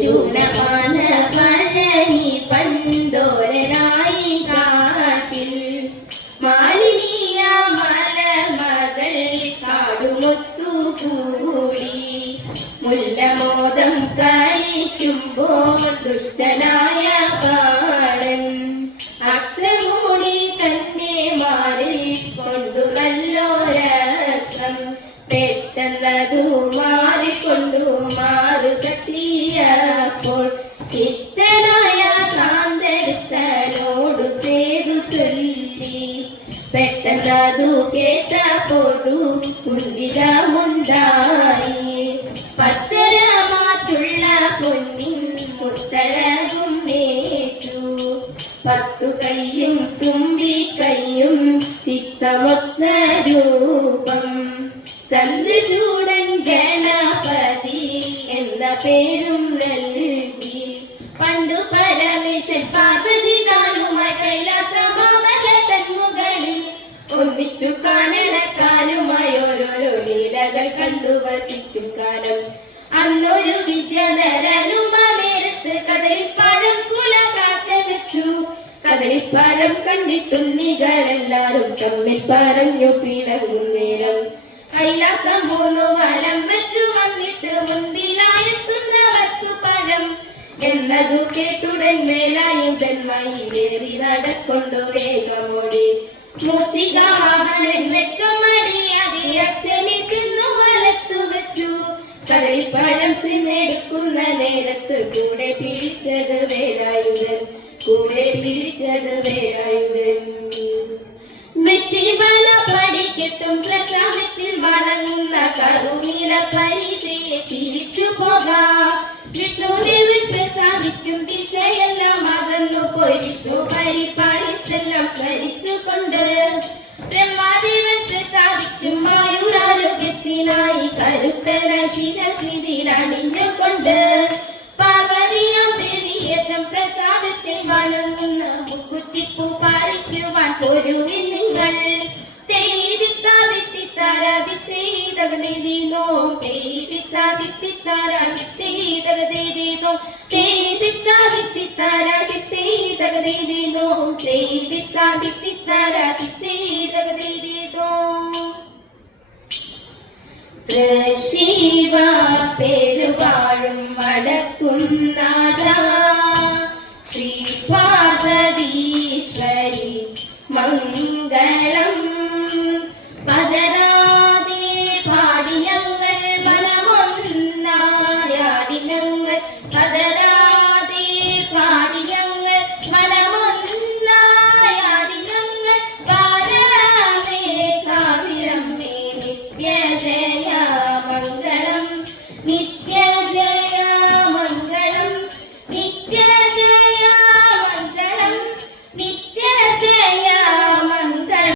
ശൂനമാണ് പഴനി പണ്ടോരനായി കാട്ടിൽ മാലിന്യ മലമകൾ കാടുമൊത്തുകൂടി മുല്ലമോദം കളിക്കുമ്പോൾ ദുഷ്ടനായ കാളൻ അഷ്ടമൂടി തന്നെ മാറി കൊണ്ടു നല്ലോരസ്ത്രം പെട്ടെന്നതു മാറിക്കൊണ്ടു മാറു കെട്ടിയപ്പോൾ ഇഷ്ടനായ കാന്തരുത്തനോടു സേതു ചൊല്ലി പെട്ടെന്നതു കേട്ടപ്പോതു കുന്തിതമുണ്ടായി പത്തരമാറ്റുള്ള പൊന്നിൻ മുത്തഴകും നേറ്റു 10 കൈയും തുമ്പിക്കൈയും ചിത്തമൊത്ത രൂപം ചന്ദ്രചൂടൻ ഗണപതി എന്ന പേരും നൽകി പണ്ടു പരമേശ്വരൻ പാർവതി താനുമായി കൈലാസമാമല തന്മുകളിൽ ഒന്നിച്ചു കാണനക്കാനുമായി ഓരോരോ ലീലകൾ കണ്ടു വസിക്കും കാലം അന്നൊരു വിദ്യാധരനുമാനേരത്ത് കദളിപ്പഴം കുല കാച്ച വെച്ചു കദളിപ്പഴം കണ്ടിട്ടുണ്ണികളെല്ലാരും തമ്മിൽ പറഞ്ഞു പിണങ്ങും നേരം കൈലാസം 3 വലം വെച്ചു വന്നിട്ട് മുൻപിലായെത്തുന്നവർക്കു പഴം എന്നതു കേട്ടുടൻ മേലായുധൻ മയിലേറി നടക്കൊണ്ടു വേഗമോടി മൂഷികാഹരൻ വെക്കമടിയാതെ അച്ഛനെ ചെന്നു വലത്തു വെച്ചു കദളിപ്പഴം ചെന്നെടുക്കുന്ന നേരത്ത് കൂടെ പിടിച്ചത് വേലായുധൻ വെറ്റിവല പഠിക്കട്ടും പ്രസാദത്തിൽ വണങ്ങുന്ന കറുനീല പരിചയെ തിരിച്ചു പോകാം വിഷ്ണുദേവൻ പ്രസാദിക്കും ദിശയെല്ലാം അകന്നു പോയി വിഷ്ണു പരിപാലിച്ചെല്ലാം സ്മരിച്ചുകൊണ്ട് ബ്രഹ്മാദേവൻ പ്രസാദിക്കും ആയുരാരോഗ്യത്തിനായി കരുത്തര ശിരസിതിൽ അണിഞ്ഞുകൊണ്ട് പാർവതിയാം ദേവിയേറ്റം പ്രസാദത്തെ വണങ്ങുന്ന മുക്കുറ്റിപ്പൂ പാലിക്കുവാൻ പോരുവിൻ നിങ്ങൾ തേദിത്താദിത്തിത്താരാദിത്തേതകതേതീനോ തേദിത്താദിത്തിത്താരാദിത്തേതകതേതീനോ തേദിത്താദിത്തിത്താരാദിത്തേതകതേതീനോ തേദിത്താദിത്തിത്താരാദിത്തേതകതേതീനോ ശിവ പെരുവാഴും വടക്കുന്നാഥ ശ്രീ പാർവതീശ്വരി മംഗളം പതരാതെ പാടി ഞങ്ങൾ മനമൊന്നായാടി ഞങ്ങൾ പതരാ